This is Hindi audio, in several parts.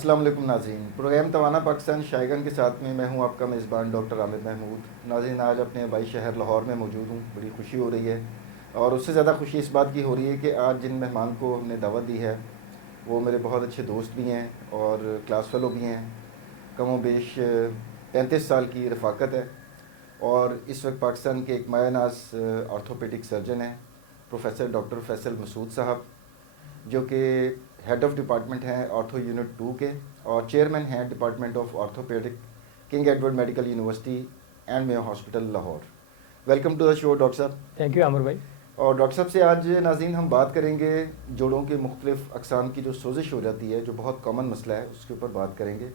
अस्सलाम वालेकुम नाज़रीन। प्रोग्राम तवाना पाकिस्तान शायगन के साथ में मैं हूं आपका मेज़बान डॉक्टर आमिर महमूद। नाज़रीन, आज अपने भाई शहर लाहौर में मौजूद हूं। बड़ी खुशी हो रही है और उससे ज़्यादा खुशी इस बात की हो रही है कि आज जिन मेहमान को हमने दावत दी है वो मेरे बहुत अच्छे दोस्त भी हैं और क्लास फेलो भी हैं। कमो बेश 35 साल की रफ़ाकत है और इस वक्त पाकिस्तान के एक मायानाज ऑर्थोपेडिक सर्जन हैं प्रोफेसर डॉक्टर फैसल मसूद साहब, जो कि हेड ऑफ़ डिपार्टमेंट हैं ऑर्थो यूनिट 2 के और चेयरमैन हैं department of orthopaedic King Edward Medical University and Mayo Hospital Lahore. Welcome to the show doctor साहब। थैंक यू आमिर भाई। और डॉक्टर साहब से आज नाज़रीन हम बात करेंगे जोड़ों के मुख्तलिफ अक़साम की जो सोजिश हो जाती है, जो बहुत कॉमन मसला है, उसके ऊपर बात करेंगे।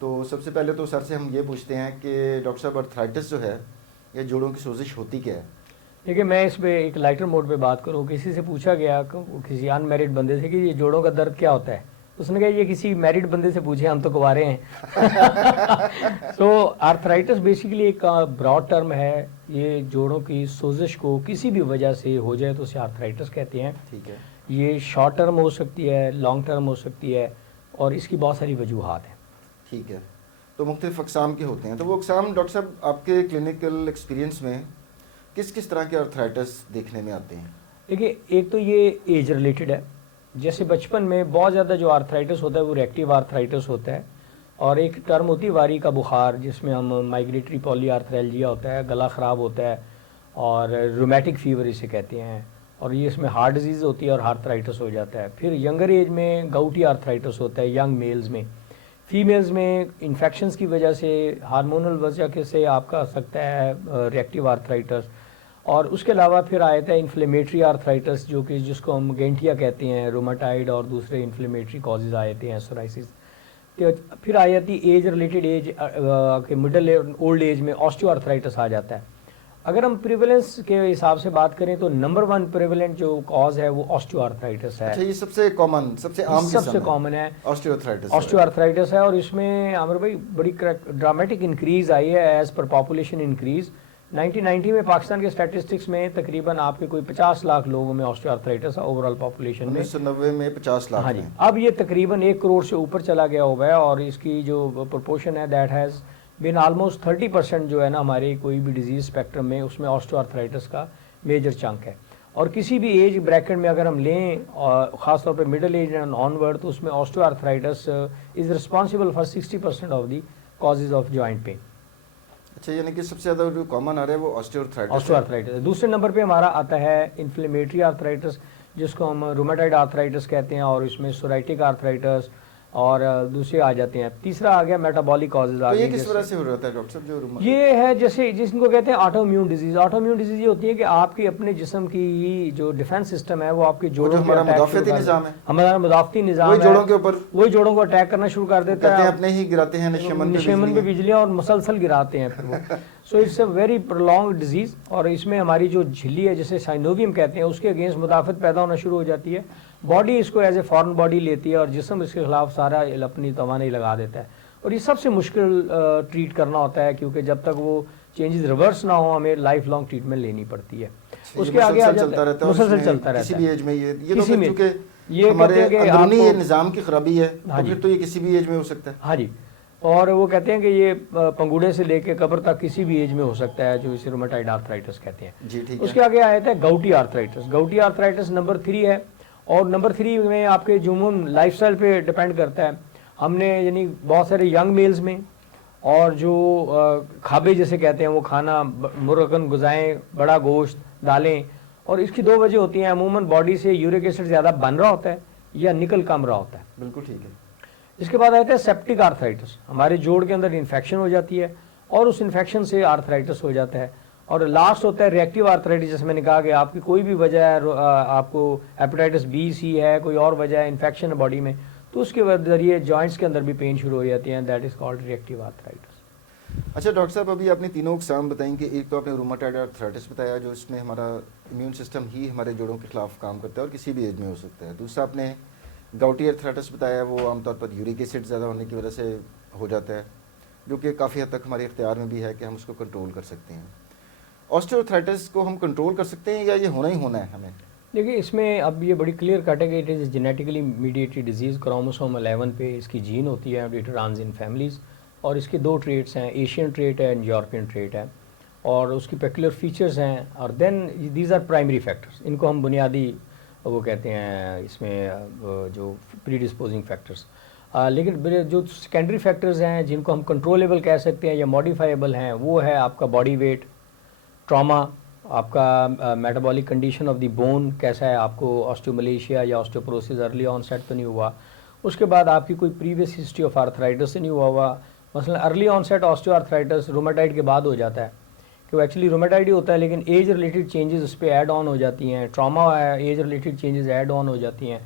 तो सबसे पहले तो सर से हम ये पूछते हैं कि डॉक्टर साहब, अर्थराइटिस जो है ये जोड़ों की सोजिश होती क्या है? देखिए, मैं इस पर एक लाइटर मोड पे बात करूँ। किसी से पूछा गया, किसी अनमैरिड बंदे से, कि ये जोड़ों का दर्द क्या होता है। उसने कहा ये किसी मैरिड बंदे से पूछे, हम तो कुंवारे हैं। तो आर्थराइटिस बेसिकली एक ब्रॉड टर्म है। ये जोड़ों की सोजिश को किसी भी वजह से हो जाए तो उसे आर्थराइटिस कहते हैं। ठीक है। ये शॉर्ट टर्म हो सकती है, लॉन्ग टर्म हो सकती है और इसकी बहुत सारी वजूहात हैं। ठीक है। तो मुख्तलिफ अक़साम के होते हैं। तो वो अक़साम डॉक्टर साहब आपके क्लिनिकल एक्सपीरियंस में किस किस तरह के अर्थराइटिस देखने में आते हैं? देखिए, एक तो ये एज रिलेटेड है। जैसे बचपन में बहुत ज़्यादा जो आर्थराइटिस होता है वो रिएक्टिव आर्थराइटिस होता है, और एक टर्म होती है वारी का बुखार, जिसमें हम माइग्रेटरी पॉलीआर्थराल्जिया होता है, गला ख़राब होता है, और रूमेटिक फीवर इसे कहते हैं, और ये इसमें हार्ट डिजीज़ होती है और आर्थराइटिस हो जाता है। फिर यंगर एज में गाउटी आर्थराइटिस होता है यंग मेल्स में। फीमेल्स में इन्फेक्शंस की वजह से, हार्मोनल वजह से आपका आ सकता है रिएक्टिव आर्थराइटिस। और उसके अलावा फिर आ जाता है इन्फ्लेमेटरी आर्थराइटिस, जो कि जिसको हम गेंटिया कहते हैं, रोमाटाइड और दूसरे इन्फ्लेमेटरी कॉजेज़ आ जाते हैं, सोराइसिस। तो फिर आ जाती एज रिलेटेड एज के मिडल ओल्ड एज में ऑस्टियोआर्थराइटिस आ जाता है। अगर हम प्रिवेलेंस के हिसाब से बात करें तो नंबर 1 प्रिवेलेंट जो कॉज है वो ऑस्टियोआर्थराइटिस है। अच्छा, ये सबसे कॉमन, सबसे कॉमन है ऑस्टियोआर्थराइटिस है। और इसमें आमिर भाई बड़ी ड्रामेटिक इंक्रीज आई है एज पर पॉपुलेशन इंक्रीज। 1990 में पाकिस्तान के स्टैटिस्टिक्स में तकरीबन आपके कोई 50 लाख लोगों में ऑस्टियोआर्थराइटिस है ओवरऑल पॉपुलेशन में। 1990 में 50 लाख। हाँ जी, अब ये तकरीबन 1 करोड़ से ऊपर चला गया हुआ है, और इसकी जो प्रोपोर्शन है दैट हैज़ बिन ऑलमोस्ट 30% जो है ना हमारी कोई भी डिजीज़ स्पेक्ट्रम में, उसमें ऑस्टियोआर्थराइटिस का मेजर चंक है। और किसी भी एज ब्रैकेट में अगर हम लें, और ख़ासतौर पे मिडिल एज एंड ऑनवर्ड, तो उसमें osteoarthritis is responsible for 60% of the causes of joint pain. अच्छा, यानी कि सबसे ज़्यादा जो कॉमन आ रहा है वो ऑस्टियोआर्थराइटिस है। दूसरे नंबर पे हमारा आता है इन्फ्लेमेटरी आर्थराइटिस, जिसको हम रूमेटॉइड आर्थराइटिस कहते हैं, और इसमें सोराइटिक आर्थराइटिस और दूसरे आ जाते हैं। तीसरा आ गया मेटाबॉलिक कॉजेज आ गए। ये किस वजह से हो रहा है डॉक्टर साहब? जो ये है जैसे जिसको कहते हैं ऑटोइम्यून डिजीज। ऑटोइम्यून डिजीज ये होती है कि आपके अपने जिस्म की जो डिफेंस सिस्टम है वो आपके जोड़ों हमारा मुदाफ़ती निज़ाम है, हमारा मुदाफ़ती निज़ाम है, जोड़ों के ऊपर वही जोड़ों को अटैक करना शुरू कर देता है। अपने ही गिराते हैं नशेमन पे बिजलियाँ और मुसलसल गिराते हैं फिर वो। So it's a very prolong disease, और इसमें हमारी जो झिल्ली है, जिसे साइनोवियम कहते हैं, उसके अगेंस्ट मुदाफ़त पैदा होना शुरू हो जाती है। बॉडी इसको एज ए फॉरेन बॉडी लेती है और जिस्म इसके खिलाफ सारा अपनी तवानाई लगा देता है। और ये सबसे मुश्किल ट्रीट करना होता है, क्योंकि जब तक वो चेंजेस रिवर्स ना हो हमें लाइफ लॉन्ग ट्रीटमेंट लेनी पड़ती है। उसके आगे आ जाता है, मुसलसल चलता रहता है किसी भी एज में। ये किसी में ये हमारे अंदरूनी ये निज़ाम की खराबी है, तो फिर तो ये किसी भी एज में हो सकता है। हाँ जी, और वो कहते हैं कि ये पंगुड़े से लेके कब्र तक किसी भी एज में हो सकता है, जो इसे रूमेटॉइड आर्थराइटिस कहते हैं जी। ठीक है। उसके आगे आया था गाउटी आर्थराइटिस। गाउटी आर्थराइटिस नंबर 3 है, और नंबर 3 में आपके जुमून लाइफस्टाइल पे डिपेंड करता है। हमने यानी बहुत सारे यंग मेल्स में, और जो खाबे जैसे कहते हैं वो खाना, मुर्गन गुज़ाएँ, बड़ा गोश्त, दालें, और इसकी 2 वजह होती हैं। अमूमन बॉडी से यूरिक एसिड ज़्यादा बन रहा होता है या निकल कम रहा होता है। बिल्कुल ठीक है। इसके बाद आता है सेप्टिक आर्थराइटिस। हमारे जोड़ के अंदर इन्फेक्शन हो जाती है और उस इन्फेक्शन से आर्थराइटिस हो जाता है। और लास्ट होता है रिएक्टिव आर्थराइटिस, जैसे मैंने कहा कि आपकी कोई भी वजह है, आपको हेपेटाइटिस बी, सी है, कोई और वजह है, इन्फेक्शन है बॉडी में, तो उसके जरिए जॉइंट्स के अंदर भी पेन शुरू हो जाती है। That is called reactive arthritis. अच्छा डॉक्टर साहब, अभी आपने तीनों अक़साम बताई कि एक तो आपने रूमेटॉइड आर्थराइटिस बताया, जो इसमें हमारा इम्यून सिस्टम ही हमारे जोड़ों के खिलाफ काम करता है और किसी भी एज में हो सकता है। दूसरा आपने गाउटी आर्थराइटिस बताया, वो आमतौर पर यूरिक एसिड ज़्यादा होने की वजह से हो जाता है, जो कि काफ़ी हद तक हमारे इख्तियार में भी है कि हम उसको कंट्रोल कर सकते हैं। ऑस्टियोआर्थराइटिस को हम कंट्रोल कर सकते हैं या ये होना ही होना है हमें? देखिए इसमें अब ये बड़ी क्लियर कट है कि it is genetically mediated disease. Chromosome 11 पे इसकी जीन होती है, इट रन्स इन फैमिलीज़। और इसके दो ट्रेट्स हैं, एशियन ट्रेट है एंड यूरोपियन ट्रेट है, और उसकी पेक्युलर फीचर्स हैं। और then these are primary factors, इनको हम बुनियादी वो कहते हैं इसमें जो प्री डिस्पोजिंग फैक्टर्स। लेकिन जो सेकेंडरी फैक्टर्स हैं जिनको हम कंट्रोलेबल कह सकते हैं या मॉडिफाइबल हैं, वो है आपका बॉडी वेट, ट्रॉमा, आपका metabolic condition of the bone कैसा है, आपको ऑस्टियोमलेशिया या ऑस्टियोपोरोसिस अर्ली ऑनसेट तो नहीं हुआ, उसके बाद आपकी कोई प्रीवियस हिस्ट्री ऑफ आर्थराइटिस से नहीं हुआ मसलन अर्ली ऑनसेट ऑस्टियोआर्थराइटिस रोमेटाइड के बाद हो जाता है कि वो एक्चुअली रोमेटाइड ही होता है, लेकिन एज रिलेटेड चेंजेस उस पर ऐड ऑन हो जाती हैं, ट्रॉमा है, age related changes add on हो जाती हैं।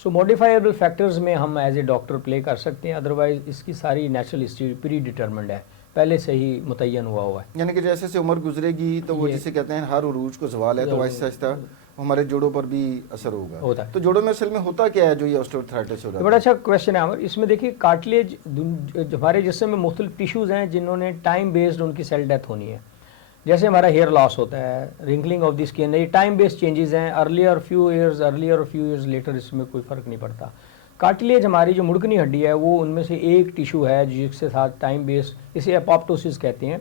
सो मॉडिफाइबल फैक्टर्स में हम एज ए डॉक्टर प्ले कर सकते हैं, अदरवाइज इसकी सारी नेचुरल हिस्ट्री प्री डिटर्मिन्ड है, पहले से ही मुतय्यन हुआ है। यानी कि जैसे से उम्र गुजरेगी तो वो जिसे कहते हैं हर उरूज को जवाल है, तो आहिस्ता आहिस्ता हमारे जोड़ों पर भी असर होता है। तो जोड़ों में असल में होता क्या है जो ये ऑस्टियोआर्थराइटिस हो रहा है? बड़ा अच्छा क्वेश्चन है अमर। इसमें देखिए कार्टिलेज हमारे जिस्म में मुख्तलिफ टिश्यूज़ हैं जिन्होंने टाइम बेस्ड उनकी सेल डेथ होनी है। जैसे हमारा हेयर लॉस होता है, रिंकलिंग ऑफ द स्किन, ये टाइम बेस्ड चेंजेस हैं, अर्लियर फ्यू ईयर्स लेटर, इसमें कोई फ़र्क नहीं पड़ता। कार्टिलेज हमारी जो मुड़कनी हड्डी है वो उनमें से एक टिश्यू है जिसके साथ टाइम बेस्ड, इसे एपोप्टोसिस कहते हैं।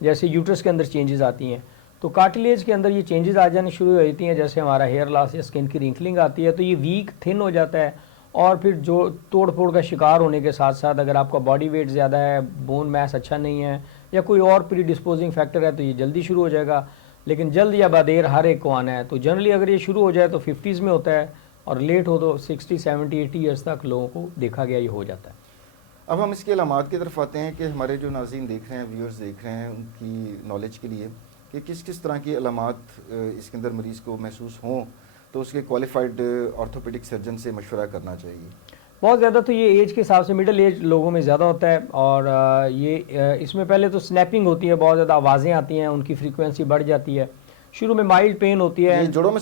जैसे यूट्रस के अंदर चेंजेस आती हैं तो कार्टिलेज के अंदर ये चेंजेस आ जानी शुरू हो जाती हैं। जैसे हमारा हेयर लॉस या स्किन की रिंकलिंग आती है तो ये वीक थिन हो जाता है, और फिर जो तोड़ फोड़ का शिकार होने के साथ साथ अगर आपका बॉडी वेट ज़्यादा है, बोन मैस अच्छा नहीं है, या कोई और प्री डिस्पोजिंग फैक्टर है तो ये जल्दी शुरू हो जाएगा। लेकिन जल्द या बदेर हर एक को आना है। तो जनरली अगर ये शुरू हो जाए तो 50s में होता है, और लेट हो तो 60, 70, 80 ईयर्स तक लोगों को देखा गया ये हो जाता है। अब हम इसके अलामात की तरफ आते हैं कि हमारे जो नाज़रीन देख रहे हैं, व्यूअर्स देख रहे हैं, उनकी नॉलेज के लिए कि किस किस तरह की अलामात इसके अंदर मरीज़ को महसूस हों, तो उसके क्वालिफाइड ऑर्थोपेडिक सर्जन से मशवरा करना चाहिए। बहुत ज़्यादा तो ये एज के हिसाब से मिडिल एज लोगों में ज़्यादा होता है, और ये इसमें पहले तो स्नैपिंग होती है, बहुत ज़्यादा आवाज़ें आती हैं, उनकी फ्रीक्वेंसी बढ़ जाती है। शुरू में माइल्ड पेन होती है, जोड़ों में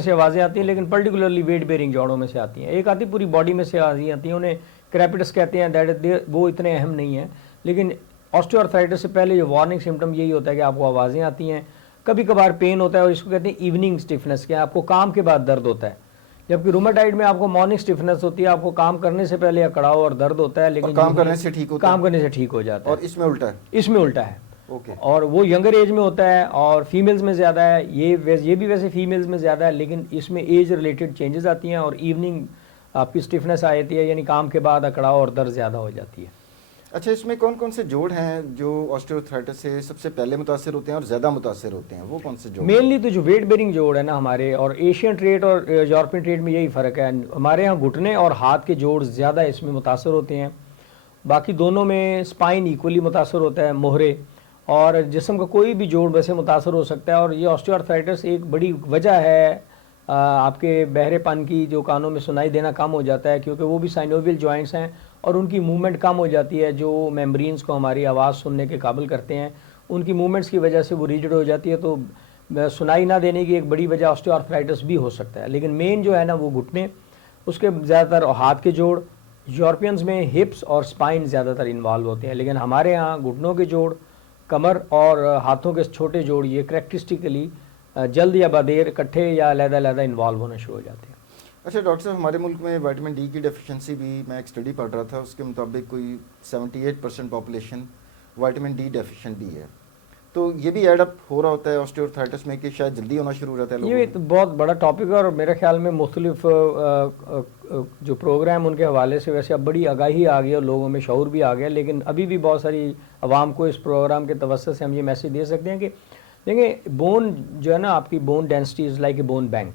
से आवाज़ें आती हैं, लेकिन पर्टिकुलरली वेट बेरिंग जोड़ों में से आती हैं। एक आती पूरी बॉडी में से आती हैं, उन्हें क्रेपिटस कहते हैं, दैट वो इतने अहम नहीं है। लेकिन ऑस्टियोआर्थराइटिस से पहले जो वार्निंग सिम्टम यही होता है कि आपको आवाज़ें आती हैं, कभी कभार पेन होता है, और इसको कहते हैं इवनिंग स्टिफनेस, क्या आपको काम के बाद दर्द होता है। जबकि रूमेटाइड में आपको मॉर्निंग स्टिफनेस होती है, आपको काम करने से पहले अकड़ाव और दर्द होता है, लेकिन काम करने से ठीक हो जाता है। और इसमें उल्टा है। ओके। और वो यंगर एज में होता है, और फीमेल्स में ज़्यादा है, ये भी वैसे फीमेल्स में ज़्यादा है, लेकिन इसमें एज रिलेटेड चेंजेस आती हैं, और इवनिंग आपकी स्टिफनेस आ जाती है, यानी काम के बाद अकड़ाव और दर्द ज़्यादा हो जाती है। अच्छा, इसमें कौन कौन से जोड़ हैं जो ऑस्टियोआर्थराइटिस से सबसे पहले मुतासर होते हैं और ज़्यादा मुतासर होते हैं, वो कौन से जोड़? मेनली तो जो वेट बेरिंग जोड़ है ना हमारे, और एशियन ट्रेट और यूरोपियन ट्रेट में यही फ़र्क है। हमारे यहाँ घुटने और हाथ के जोड़ ज़्यादा इसमें मुतासर होते हैं, बाकी दोनों में स्पाइन इक्वली मुतासर होता है, मोहरे और जिस्म का कोई भी जोड़ वैसे मुतासर हो सकता है। और ये ऑस्टियोआर्थराइटिस एक बड़ी वजह है आपके बहरेपन की, जो कानों में सुनाई देना कम हो जाता है, क्योंकि वो भी साइनोवियल जॉइंट्स हैं और उनकी मूवमेंट कम हो जाती है, जो मेम्ब्रेन्स को हमारी आवाज़ सुनने के काबिल करते हैं, उनकी मूवमेंट्स की वजह से वो रिजिड हो जाती है। तो सुनाई ना देने की एक बड़ी वजह ऑस्टियोआर्थराइटिस भी हो सकता है। लेकिन मेन जो है ना वो घुटने, उसके ज़्यादातर हाथ के जोड़, यूरोपियंस में हिप्स और स्पाइन ज़्यादातर इन्वॉल्व होते हैं, लेकिन हमारे यहाँ घुटनों के जोड़, कमर और हाथों के छोटे जोड़, ये करेक्टरिस्टिकली जल्द या बदेर इकट्ठे या अलग-अलग इन्वॉल्व होना शुरू हो जाते हैं। अच्छा डॉक्टर साहब, हमारे मुल्क में विटामिन डी की डेफिशिएंसी भी, मैं एक स्टडी पढ़ रहा था, उसके मुताबिक कोई 78% पॉपुलेशन विटामिन डी डेफिशिएंट भी है। तो ये भी एड अप हो रहा होता है ऑस्टियोआर्थराइटिस में कि शायद जल्दी होना शुरू हो जाता है लोगों ये तो बहुत बड़ा टॉपिक है, और मेरे ख्याल में मुख्तलिफ जो प्रोग्राम उनके हवाले से वैसे अब बड़ी आगाही आ गई और लोगों में शऊर भी आ गया, लेकिन अभी भी बहुत सारी आवाम को इस प्रोग्राम के तवस्सुत से हम ये मैसेज दे सकते हैं कि देखिए, बोन जो है ना, आपकी bone density is like a bone bank.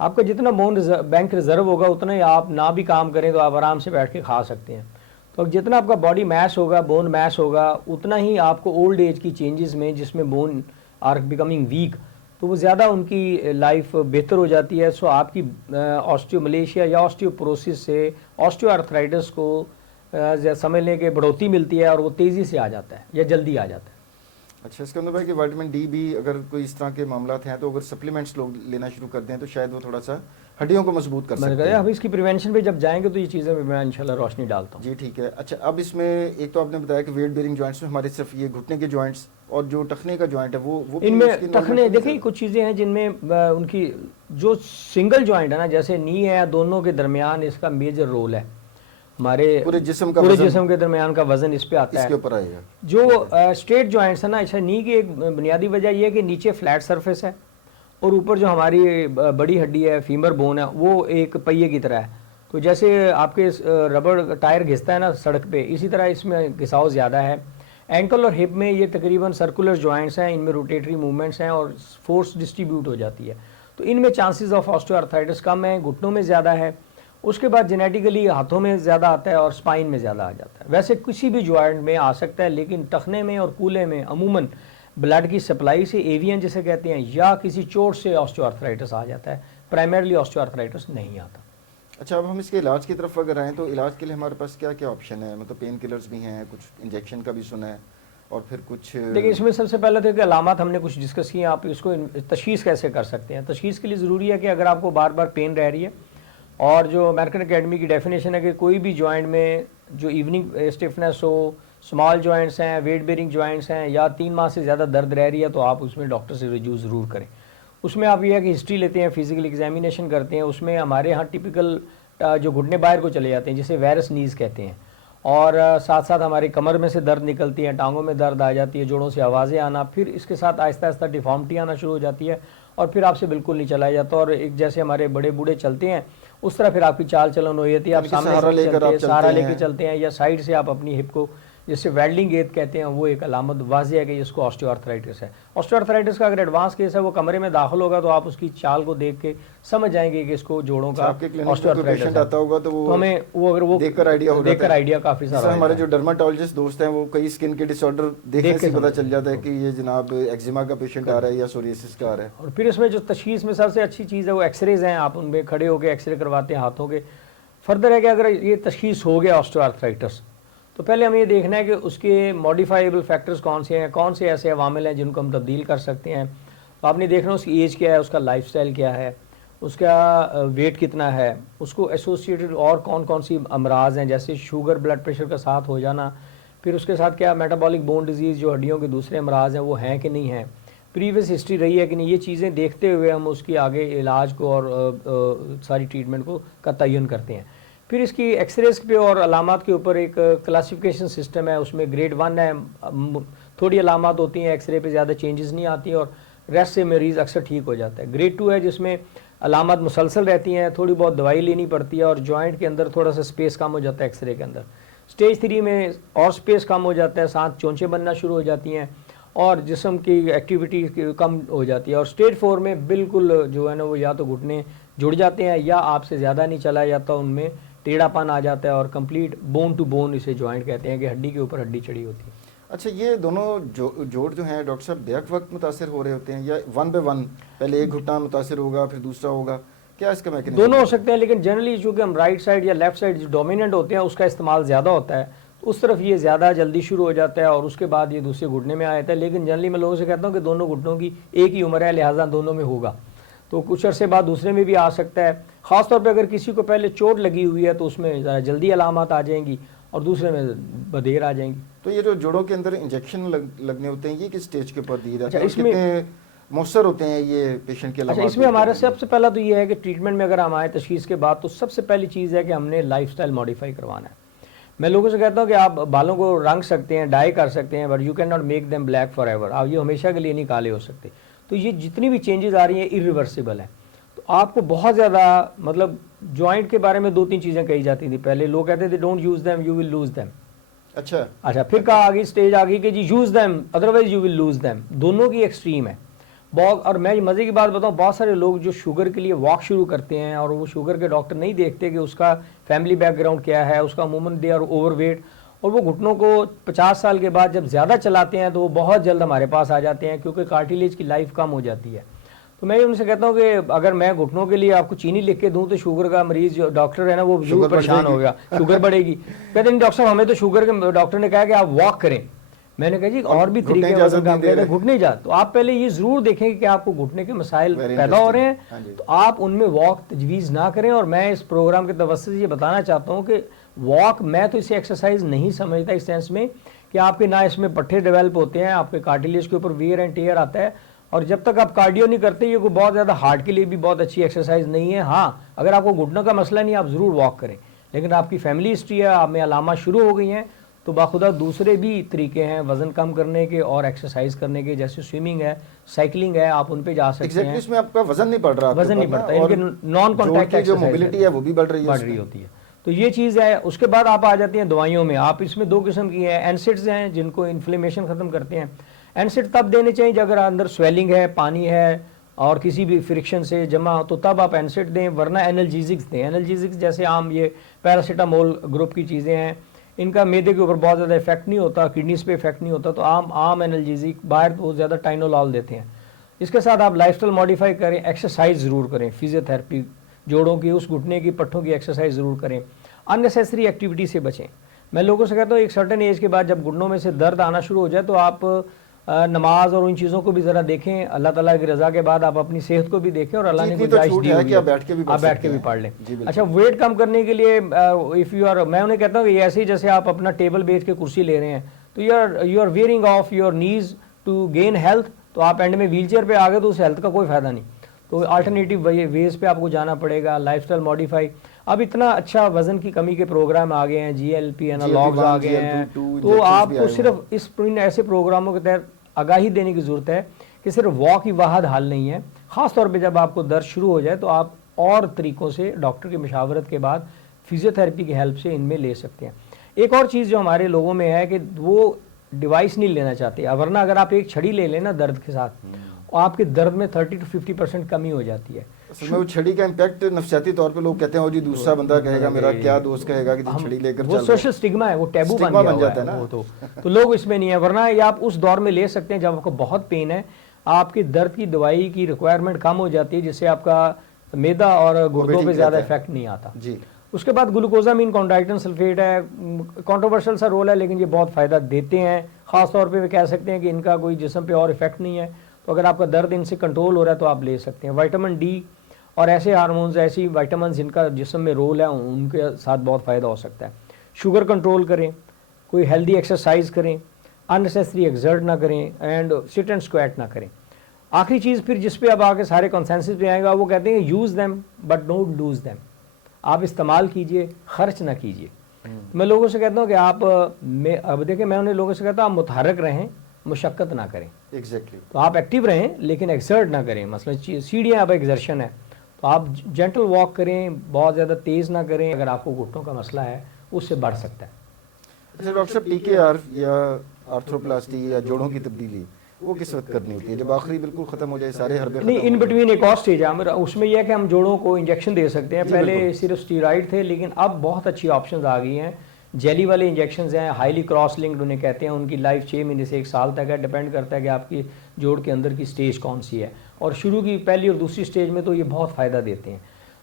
आपका जितना बोन बैंक रिजर्व होगा उतना ही आप ना भी काम करें तो आप आराम से बैठ के खा सकते हैं। तो जितना आपका बॉडी मैस होगा, बोन मैस होगा, उतना ही आपको ओल्ड एज की चेंजेस में, जिसमें बोन आर बिकमिंग वीक, तो वो ज़्यादा उनकी लाइफ बेहतर हो जाती है। सो आपकी ऑस्टियोमलेशिया या ऑस्टियोपोरोसिस से ऑस्टियोआर्थराइटिस को समझ लें कि बढ़ोतरी मिलती है, और वो तेज़ी से आ जाता है या जल्दी आ जाता है। अच्छा, इसके अंदर भाई कि विटामिन डी भी अगर कोई इस तरह के मामला हैं तो अगर सप्लीमेंट्स लोग लेना शुरू कर दें तो शायद वो थोड़ा सा हड्डियों को मजबूत कर सकते हैं। अब इसकी प्रिवेंशन पे जब जाएंगे तो ये चीज़ें मैं इंशाल्लाह रोशनी डालता हूँ। जी ठीक है। अच्छा, अब इसमें एक तो आपने बताया कि वेट बेरिंग जॉइंट्स में हमारे सिर्फ ये घुटने के जॉइंट्स और जो टखने का जॉइंट है वो भी उसकी इनमें involvement टखने, नहीं देखिए ज़्यादा? कुछ चीज़ें हैं जिनमें उनकी जो सिंगल जॉइंट है ना, जैसे नी है, दोनों के दरमियान इसका मेजर रोल है। हमारे पूरे जिस्म का पूरे वजन जिस्म के दरमियान का वजन इस पे आता इसके है। ऊपर आएगा। जो स्ट्रेट जॉइंट्स है ना, अच्छा नी की एक बुनियादी वजह यह है कि नीचे फ्लैट सरफेस है और ऊपर जो हमारी बड़ी हड्डी है, फीमर बोन है, वो एक पहिए की तरह है। तो जैसे आपके रबड़ टायर घिसता है ना सड़क पे, इसी तरह इसमें घिसाव ज़्यादा है। एंकल और हिप में ये तकरीबन सर्कुलर जॉइंट्स हैं, इनमें रोटेटरी मूवमेंट्स हैं और फोर्स डिस्ट्रीब्यूट हो जाती है, तो इनमें चांसेस ऑफ ऑस्टियोआर्थराइटिस कम है। घुटनों में ज़्यादा है, उसके बाद जेनेटिकली हाथों में ज़्यादा आता है और स्पाइन में ज़्यादा आ जाता है। वैसे किसी भी जॉइंट में आ सकता है, लेकिन टखने में और कूल्हे में अमूमन ब्लड की सप्लाई से, एवियन जिसे कहते हैं, या किसी चोट से ऑस्टियोआर्थराइटिस आ जाता है। प्राइमरली ऑस्टियोआर्थराइटिस नहीं आता। अच्छा, अब हम इसके इलाज की तरफ अगर आएँ तो इलाज के लिए हमारे पास क्या क्या ऑप्शन है? मतलब पेन किलर्स भी हैं, कुछ इंजेक्शन का भी सुना है, और फिर कुछ देखिए इसमें सबसे पहले तो कि अलामत हमने कुछ डिस्कस किए, आप इसको तशखीस कैसे कर सकते हैं। तशखीस के लिए ज़रूरी है कि अगर आपको बार बार पेन रह रही है, और जो अमेरिकन एकेडमी की डेफिनेशन है कि कोई भी जॉइंट में जो इवनिंग स्टिफनेस हो, स्मॉल जॉइंट्स हैं, वेट बेरिंग जॉइंट्स हैं, या 3 माह से ज़्यादा दर्द रह रही है, तो आप उसमें डॉक्टर से रिव्यू ज़रूर करें। उसमें आप ये है कि हिस्ट्री लेते हैं, फिजिकल एग्जामिनेशन करते हैं। उसमें हमारे यहाँ टिपिकल जो घुटने बाहर को चले जाते हैं, जिसे वायरस नीज कहते हैं, और साथ साथ हमारी कमर में से दर्द निकलती है, टांगों में दर्द आ जाती है, जोड़ों से आवाज़ें आना, फिर इसके साथ आहिस्ता आहिस्ता डिफॉर्मिटी आना शुरू हो जाती है, और फिर आपसे बिल्कुल नहीं चलाया जाता। और एक जैसे हमारे बड़े बूढ़े चलते हैं उस तरह फिर आपकी चाल चलन हो जाती है। आप सामने सहारा से लेकर चलते आप हैं, चलते सहारा हैं। लेके चलते हैं, या साइड से आप अपनी हिप को, जिससे वेल्डिंग गेट कहते हैं, वो एक अलामत वाज़ेह है कि इसको ऑस्टियोआर्थराइटिस है। ऑस्टियोआर्थराइटिस का अगर एडवांस केस है, वो कमरे में दाखिल होगा, तो आप उसकी चाल को देख के समझ जाएंगे कि इसको जोड़ों का आपके क्लिनिक में कोई ऑस्टियोआर्थराइटिस पेशेंट है। आता होगा तो तो हमें वो अगर वो देखकर आइडिया हो जाता है। देखकर आइडिया काफ़ी जैसे सारा हमारे होता जो डर्माटोलॉजिस्ट दोस्त हैं, वो कई स्किन के डिसऑर्डर देखने देख के से पता समझ चल जाता है कि ये जनाब एक्जिमा का पेशेंट आ रहा है या सोरियासिस का आ रहा है। और फिर इसमें जो तशखीस में सबसे अच्छी चीज़ है वो एक्सरेज हैं। आप उनमें खड़े होकर एक्सरे करवाते हैं हाथों के। फर्दर है कि अगर ये तशखीस हो गया ऑस्टियोआर्थराइटिस, तो पहले हमें ये देखना है कि उसके मॉडिफाइबल फैक्टर्स कौन से हैं, कौन से ऐसे अवामिल हैं जिनको हम तब्दील कर सकते हैं। तो आपने देखना उसकी एज क्या है, उसका लाइफस्टाइल क्या है, उसका वेट कितना है, उसको एसोसिएटेड और कौन कौन सी अमराज हैं, जैसे शुगर, ब्लड प्रेशर का साथ हो जाना, फिर उसके साथ क्या मेटाबॉलिक बोन डिजीज़, जो हड्डियों के दूसरे अमराज हैं, वो हैं कि नहीं हैं, प्रीवियस हिस्ट्री रही है कि नहीं। ये चीज़ें देखते हुए हम उसकी आगे इलाज को और सारी ट्रीटमेंट को का तयन करते हैं। फिर इसकी एक्सरेज पे और अलामात के ऊपर एक क्लासिफिकेशन सिस्टम है। उसमें ग्रेड 1 है, थोड़ी अलामात होती हैं, एक्सरे पे ज़्यादा चेंजेस नहीं आती, और रेस्ट से मरीज़ अक्सर ठीक हो जाता है। ग्रेड 2 है जिसमें अलामात मुसलसल रहती हैं, थोड़ी बहुत दवाई लेनी पड़ती है, और जॉइंट के अंदर थोड़ा सा स्पेस कम हो जाता है एक्सरे के अंदर। स्टेज 3 में और स्पेस कम हो जाता है, साथ चोंचें बनना शुरू हो जाती हैं, और जिस्म की एक्टिविटी कम हो जाती है। और स्टेज 4 में बिल्कुल जो है ना, वो या तो घुटने जुड़ जाते हैं, या आपसे ज़्यादा नहीं चला जाता, उनमें टेढ़ापन आ जाता है, और कंप्लीट बोन टू बोन इसे जॉइंट कहते हैं कि हड्डी के ऊपर हड्डी चढ़ी होती है। अच्छा, ये दोनों जोड़ जो हैं डॉक्टर साहब, बैक वक्त मुतासर हो रहे होते हैं या वन बाय वन, पहले एक घुटना मुतासर होगा फिर दूसरा होगा, क्या इसका मैकेनिज्म? दोनों हो सकते हैं, लेकिन जनरली चूँकि हम राइट साइड या लेफ्ट साइड जो डोमिनेंट होते हैं उसका इस्तेमाल ज़्यादा होता है, तो उस तरफ ये ज़्यादा जल्दी शुरू हो जाता है, और उसके बाद ये दूसरे घुटने में आ जाता है। लेकिन जनरली मैं लोगों से कहता हूँ कि दोनों घुटनों की एक ही उम्र है, लिहाजा दोनों में होगा, तो कुछ अरसे बाद दूसरे में भी आ सकता है। ख़ासतौर पे अगर किसी को पहले चोट लगी हुई है तो उसमें ज़रा जल्दी अलामत आ जाएंगी, और दूसरे में बदेर आ जाएंगी। तो ये जो जोड़ों के अंदर इंजेक्शन लगने होते हैं, ये किस स्टेज के ऊपर दिए जाते हैं? इसमें कितने मौसर होते हैं ये पेशेंट के? अच्छा, इसमें हमारा सबसे पहला तो ये है कि ट्रीटमेंट में अगर हम आए तशखीस के बाद, तो सबसे पहली चीज़ है कि हमने लाइफस्टाइल मॉडिफाई करवाना है। मैं लोगों से कहता हूँ कि आप बालों को रंग सकते हैं, डाई कर सकते हैं, but you can not make them black for ever. आप ये हमेशा के लिए नहीं काले हो सकते। तो ये जितनी भी चेंजेस आ रही हैं इरिवर्सिबल हैं। तो आपको बहुत ज़्यादा, मतलब जॉइंट के बारे में 2-3 चीज़ें कही जाती थी पहले। लोग कहते थे don't use them you will lose them. अच्छा, फिर कहा आगे स्टेज आ गई कि जी use them otherwise you will lose them. दोनों की एक्सट्रीम है बहुत। और मैं मज़े की बात बताऊँ, बहुत सारे लोग जो शुगर के लिए वॉक शुरू करते हैं, और वो शुगर के डॉक्टर नहीं देखते कि उसका फैमिली बैकग्राउंड क्या है, उसका अमूमन दे आर ओवरवेट, और वो घुटनों को 50 साल के बाद जब ज़्यादा चलाते हैं तो वो बहुत जल्द हमारे पास आ जाते हैं, क्योंकि कार्टिलेज की लाइफ कम हो जाती है। तो मैं उनसे कहता हूँ कि अगर मैं घुटनों के लिए आपको चीनी लिख के दूँ तो शुगर का मरीज जो डॉक्टर है ना, वो जरूर परेशान हो गया, शुगर बढ़ेगी। कहते नहीं डॉक्टर साहब, हमें तो शुगर के डॉक्टर ने कहा कि आप वॉक करें। मैंने कहा जी और भी तरीके हैं, घुटने जा। तो आप पहले ये जरूर देखें कि आपको घुटने के मसाइल पैदा हो रहे हैं, तो आप उनमें वॉक तजवीज़ ना करें। और मैं इस प्रोग्राम के तवज्जुह से ये बताना चाहता हूँ कि वॉक, मैं तो इसे एक्सरसाइज नहीं समझता इस सेंस में कि आपके ना इसमें पट्टे डेवलप होते हैं, आपके कार्टिलेज के ऊपर वेयर एंड टेयर आता है, और जब तक आप कार्डियो नहीं करते ये कोई बहुत ज़्यादा हार्ट के लिए भी बहुत अच्छी एक्सरसाइज नहीं है। हाँ, अगर आपको घुटनों का मसला नहीं, आप ज़रूर वॉक करें, लेकिन आपकी फैमिली हिस्ट्री है, आप में अलामा शुरू हो गई हैं, तो बाखुदा दूसरे भी तरीके हैं वज़न कम करने के और एक्सरसाइज करने के, जैसे स्विमिंग है, साइकिलिंग है, आप उन पे जा सकते हैं। इसमें आपका वजन नहीं बढ़ रहा, वजन नहीं बढ़ता, इनके नॉन कॉन्टैक्ट जो मोबिलिटी है वो भी बढ़ रही होती है। तो ये चीज़ है। उसके बाद आप आ जाते हैं दवाइयों में। आप इसमें दो किस्म की हैं, एनसिड्स हैं जिनको इन्फ्लेमेशन ख़त्म करते हैं। एनसिड तब देने चाहिए जब अगर अंदर स्वेलिंग है, पानी है और किसी भी फ्रिक्शन से जमा, तो तब आप एनसिड दें, वरना एनाल्जेसिक्स दें। एनाल्जेसिक्स जैसे आम ये पैरासीटामोल ग्रुप की चीज़ें हैं, इनका मैदे के ऊपर बहुत ज़्यादा इफेक्ट नहीं होता, किडनीज पे इफेक्ट नहीं होता, तो आम एनाल्जेसिक बाहर बहुत ज़्यादा टाइनोलॉल देते हैं। इसके साथ आप लाइफस्टाइल मॉडिफाई करें, एक्सरसाइज ज़रूर करें, फिजियोथेरेपी, जोड़ों की, उस घुटने की, पट्टों की एक्सरसाइज ज़रूर करें। अननेसेसरी एक्टिविटी से बचें। मैं लोगों से कहता हूँ एक सर्टेन एज के बाद जब घुटनों में से दर्द आना शुरू हो जाए तो आप नमाज और उन चीज़ों को भी ज़रा देखें। अल्लाह ताला की रज़ा के बाद आप अपनी सेहत को भी देखें, और अल्लाह ने गुंजाइश दी है कि आप बैठ के भी पढ़ लें। अच्छा, वेट कम करने के लिए इफ़ यू आर, मैं उन्हें कहता हूँ कि ऐसे ही जैसे आप अपना टेबल बेच के कुर्सी ले रहे हैं, तो you are wearing off your knees to gain health, तो आप एंड में व्हील चेयर पर आ गए तो उस हेल्थ का कोई फ़ायदा नहीं। तो अल्टरनेटिव वेज पे आपको जाना पड़ेगा, लाइफस्टाइल मॉडिफाई। अब इतना अच्छा वजन की कमी के प्रोग्राम आ गए हैं, GLP एनालॉग्स आ गए हैं, तो आपको सिर्फ इन ऐसे प्रोग्रामों के तहत आगाही देने की ज़रूरत है कि सिर्फ वॉक ही वाहद हल नहीं है। ख़ास तौर पे जब आपको दर्द शुरू हो जाए तो आप और तरीक़ों से डॉक्टर की मशावरत के बाद फिजियोथेरेपी की हेल्प से इनमें ले सकते हैं। एक और चीज़ जो हमारे लोगों में है कि वो डिवाइस नहीं लेना चाहते, वरना अगर आप एक छड़ी ले लें ना दर्द के साथ, आपके दर्द में 30 to 50% कमी हो जाती है। असल में वो छड़ी का इम्पैक्ट नफसियाती तौर पे लोग कहते हैं, ओ जी दूसरा बंदा कहेगा, मेरा क्या दोस्त कहेगा कि छड़ी लेकर वो सोशल स्टिग्मा है, वो टैबू बन जाता है ना, वो तो लोग इसमें नहीं है। वरना ये आप उस दौर में ले सकते हैं जब आपको बहुत पेन है, आपकी दर्द की दवाई की रिक्वायरमेंट कम हो जाती है, जिससे आपका मैदा और गुर्दों पे ज़्यादा इफेक्ट नहीं आता जी। उसके बाद ग्लूकोजामीन कॉन्ड्राइटिन सल्फेट है, कंट्रोवर्शियल सा रोल है, लेकिन ये बहुत फ़ायदा देते हैं। ख़ास तौर पे वे कह सकते हैं कि इनका कोई जिस्म पे और इफेक्ट नहीं है, तो अगर आपका दर्द इनसे कंट्रोल हो रहा है तो आप ले सकते हैं। विटामिन डी और ऐसे हार्मोन्स, ऐसी विटामिन जिनका जिस्म में रोल है, उनके साथ बहुत फ़ायदा हो सकता है। शुगर कंट्रोल करें, कोई हेल्दी एक्सरसाइज करें, अननेसेसरी एक्सर्ट ना करें, एंड सिट एंड स्क्वैट ना करें। आखिरी चीज़ फिर जिस पे अब आके सारे कंसेंसस पे आएगा, वो कहते हैं use them but don't lose them. आप इस्तेमाल कीजिए, खर्च ना कीजिए। मैं लोगों से कहता हूँ कि आप अब देखिए, मैं उन्हें लोगों से कहता हूँ आप मुतहरक रहें, मुशक्क़त ना करें। एग्जैक्टली तो आप एक्टिव रहें लेकिन एक्सर्ट ना करें। मसलन सीढ़ियाँ अब एक्सर्शन है, तो आप जेंटल वॉक करें, बहुत ज़्यादा तेज़ ना करें। अगर आपको घुटनों का मसला है उससे बढ़ सकता है। अच्छा डॉक्टर साहब, PKR या आर्थ्रोप्लास्टी या जोड़ों की तब्दीली वो किस वक्त करनी होती है, जब आखिरी बिल्कुल ख़त्म हो जाए, सारे हरबे नहीं, इन बिटवीन एक और स्टेज है, उसमें यह है कि हम जोड़ों को इंजेक्शन दे सकते हैं। पहले सिर्फ स्टीरॉइड थे, लेकिन अब बहुत अच्छी ऑप्शंस आ गई हैं। जेली वाले इंजेक्शंस हैं, हाईली क्रॉस लिंक्ड उन्हें कहते हैं। उनकी लाइफ 6 महीने से 1 साल तक है, डिपेंड करता है कि आपकी जोड़ के अंदर की स्टेज कौन सी है। और शुरू की पहली और दूसरी स्टेज में तो ये बहुत फ़ायदा देते हैं।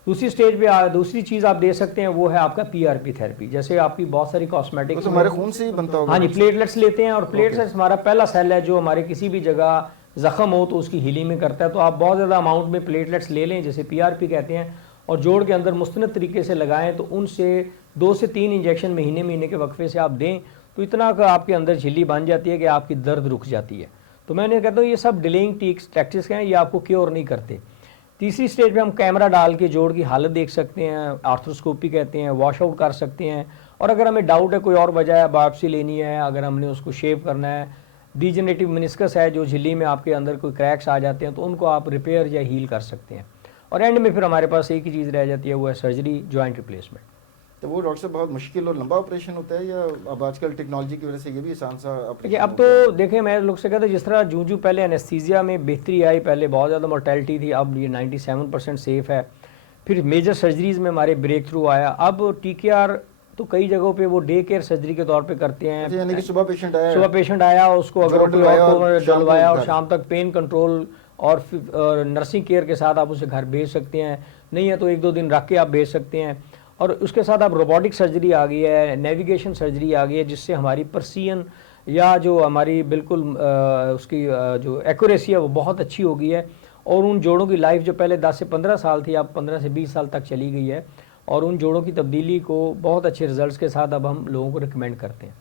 दूसरी स्टेज पे दूसरी चीज़ आप दे सकते हैं, वो है आपका PRP थेरेपी। जैसे आपकी बहुत सारी कॉस्मेटिक्स तो हमारे खून से ही बनता होगा। हाँ जी, प्लेटलेट्स लेते हैं, और प्लेटलेट्स हमारा पहला सेल है जो हमारे किसी भी जगह ज़ख़म हो तो उसकी हीलिंग में करता है। तो आप बहुत ज़्यादा अमाउंट में प्लेटलेट्स ले लें, जैसे PRP कहते हैं, और जोड़ के अंदर मुस्तनद तरीके से लगाएं, तो उनसे 2 से 3 इंजेक्शन महीने के वक्फे से आप दें, तो इतना का आपके अंदर झिल्ली बन जाती है कि आपकी दर्द रुक जाती है। तो मैंने कहता हूँ ये सब डिलेइंग टैक्टिक्स हैं, ये आपको क्योर नहीं करते। तीसरी स्टेज पे हम कैमरा डाल के जोड़ की हालत देख सकते हैं, आर्थ्रोस्कोपी कहते हैं, वॉश आउट कर सकते हैं। और अगर हमें डाउट है, कोई और वजह है, बायोप्सी लेनी है, अगर हमने उसको शेव करना है, डीजेनरेटिव मेनिस्कस है जो झिल्ली में आपके अंदर कोई क्रैक्स आ जाते हैं, तो उनको आप रिपेयर या हील कर सकते हैं। और एंड में फिर हमारे पास एक ही चीज़ रह जाती है, वो है सर्जरी, जॉइंट रिप्लेसमेंट। तो वो डॉक्टर साहब बहुत मुश्किल और लंबा ऑपरेशन होता है, या अब आजकल टेक्नोलॉजी की वजह से ये भी आसान सा ऑपरेशन? अब तो देखें, मैं लोग से कहता हूँ जिस तरह जूं पहले एनेस्थीसिया में बेहतरी आई, पहले बहुत ज़्यादा मोर्टेलिटी थी, अब ये 97% सेफ़ है। फिर मेजर सर्जरीज़ में हमारे ब्रेक थ्रू आया। अब TKR तो कई जगहों पे वो डे केयर सर्जरी के तौर पे करते हैं। यानी कि सुबह पेशेंट आया, उसको अगर डलवाया और शाम तक पेन कंट्रोल और नर्सिंग केयर के साथ आप उसे घर भेज सकते हैं। नहीं है तो 1-2 दिन रख के आप भेज सकते हैं। और उसके साथ अब रोबोटिक सर्जरी आ गई है, नेविगेशन सर्जरी आ गई है, जिससे हमारी पर्सियन या जो हमारी बिल्कुल उसकी जो एक्यूरेसी है वो बहुत अच्छी हो गई है। और उन जोड़ों की लाइफ जो पहले 10 से 15 साल थी, अब 15 से 20 साल तक चली गई है। और उन जोड़ों की तब्दीली को बहुत अच्छे रिजल्ट्स के साथ अब हम लोगों को रिकमेंड करते हैं।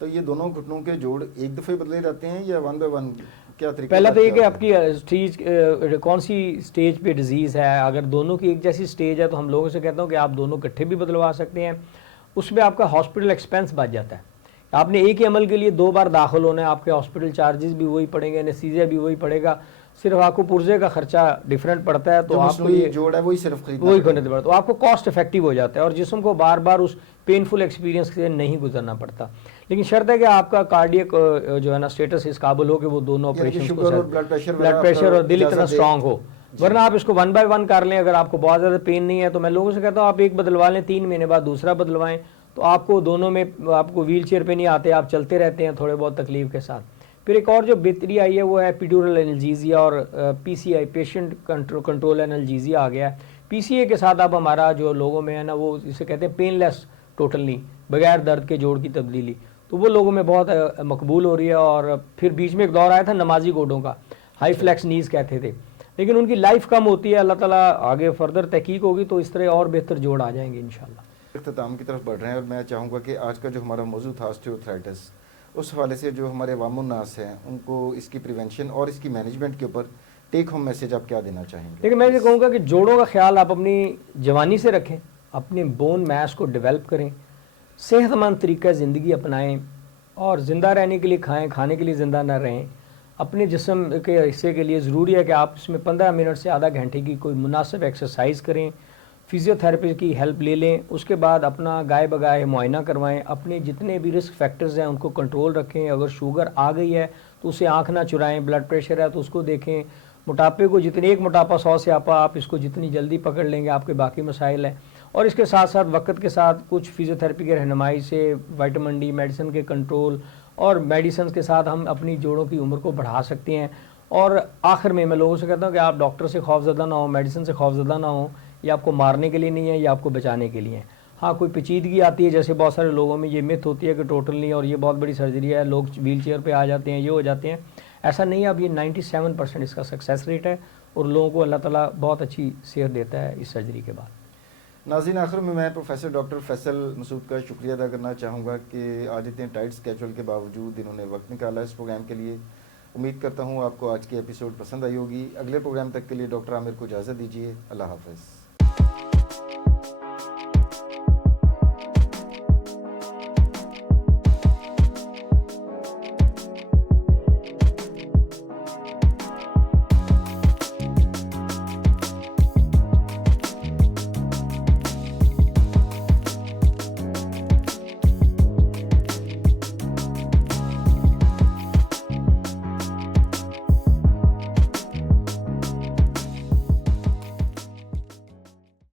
तो ये दोनों घुटनों के जोड़ एक दफ़े बदले जाते हैं या वन बाय वन, क्या तरीका? पहला तो ये कि आपकी स्टेज कौन सी स्टेज पे डिजीज़ है। अगर दोनों की एक जैसी स्टेज है तो हम लोगों से कहता हूँ कि आप दोनों इकट्ठे भी बदलवा सकते हैं। उसमें आपका हॉस्पिटल एक्सपेंस बच जाता है। आपने एक ही अमल के लिए 2 बार दाखिल होना है, आपके हॉस्पिटल चार्जेस भी वही पड़ेंगे, एनेस्थीसिया भी वही पड़ेगा, सिर्फ आपको पुर्जे का खर्चा डिफरेंट पड़ता है। तो आपको ये जोड़ है वही सिर्फ खरीदना वही खरीदना पड़ता है, तो आपको कॉस्ट इफेक्टिव हो जाता है और जिस्म को बार बार उस पेनफुल एक्सपीरियंस से नहीं गुजरना पड़ता। लेकिन शर्त है कि आपका कार्डियक जो है ना स्टेटस इस काबिल हो कि वो दोनों ऑपरेशन को, ब्लड प्रेशर और दिल इतना स्ट्रांग हो, वरना आप इसको 1 बाय 1 कर लें। अगर आपको बहुत ज़्यादा पेन नहीं है तो मैं लोगों से कहता हूँ आप एक बदलवा लें, 3 महीने बाद दूसरा बदलवाएं, तो आपको दोनों में आपको व्हील चेयर पर नहीं आते, आप चलते रहते हैं थोड़े बहुत तकलीफ के साथ। फिर एक और जो बेहतरी आई है वो है एपिड्यूरल एनाल्जेसिया और पीसीआई, पेशेंट कंट्रोल एनाल्जेसिया आ गया है। पीसीए के साथ अब हमारा जो लोगों में है ना वो इसे कहते हैं पेनलेस टोटली, बगैर दर्द के जोड़ की तब्दीली, तो वो लोगों में बहुत मकबूल हो रही है। और फिर बीच में एक दौर आया था नमाजी गोडों का, हाई फ्लैक्स नीज कहते थे, लेकिन उनकी लाइफ कम होती है। अल्लाह ताला आगे फर्दर तहकीक होगी तो इस तरह और बेहतर जोड़ आ जाएंगे इंशाल्लाह। इख्तिताम की तरफ बढ़ रहे हैं और मैं चाहूँगा कि आज का जो हमारा मौजू था ऑस्टियोआर्थराइटिस, उस हवाले से जो हमारे अवामुन्नास हैं उनको इसकी प्रिवेंशन और इसकी मैनेजमेंट के ऊपर टेक होम मैसेज आप क्या देना चाहेंगे? लेकिन मैं ये कहूँगा कि जोड़ों का ख्याल आप अपनी जवानी से रखें, अपने बोन मैस को डेवलप करें, सेहतमंद तरीका ज़िंदगी अपनाएं और ज़िंदा रहने के लिए खाएं, खाने के लिए ज़िंदा ना रहें। अपने जिस्म के हिस्से के लिए ज़रूरी है कि आप इसमें 15 मिनट से आधा घंटे की कोई मुनासिब एक्सरसाइज करें, फिजियोथेरेपी की हेल्प ले लें, उसके बाद अपना गाय बगाए मुआयना करवाएं, अपने जितने भी रिस्क फैक्टर्स हैं उनको कंट्रोल रखें। अगर शुगर आ गई है तो उसे आँख ना चुराएं, ब्लड प्रेशर है तो उसको देखें, मोटापे को जितने, एक मोटापा 100 से आपा, आप इसको जितनी जल्दी पकड़ लेंगे आपके बाकी मसाइल हैं। और इसके साथ साथ वक्त के साथ कुछ फिजियोथेरेपी की रहनुमाई से विटामिन डी, मेडिसिन के कंट्रोल और मेडिसिन के साथ हम अपनी जोड़ों की उम्र को बढ़ा सकते हैं। और आखिर में मैं लोगों से कहता हूँ कि आप डॉक्टर से खौफजदा ना हो, मेडिसिन से खौफजदा ना हो, ये आपको मारने के लिए नहीं है, ये आपको बचाने के लिए है। हाँ, कोई पेचीदगी आती है, जैसे बहुत सारे लोगों में ये मिथ होती है कि टोटल नहीं और ये बहुत बड़ी सर्जरी है, लोग व्हील चेयर पर आ जाते हैं, ये हो जाते हैं, ऐसा नहीं है। अब ये 97% इसका सक्सेस रेट है और लोगों को अल्लाह ताला बहुत अच्छी सेहत देता है इस सर्जरी के बाद। नाज़रीन, आखिर में मैं प्रोफेसर डॉक्टर फैसल मसूद का शुक्रिया अदा करना चाहूँगा कि आज इतने टाइट स्केड्यूल के बावजूद इन्होंने वक्त निकाला इस प्रोग्राम के लिए। उम्मीद करता हूँ आपको आज की एपिसोड पसंद आई होगी। अगले प्रोग्राम तक के लिए डॉक्टर आमिर को इजाज़त दीजिए। अल्लाह हाफ़िज़।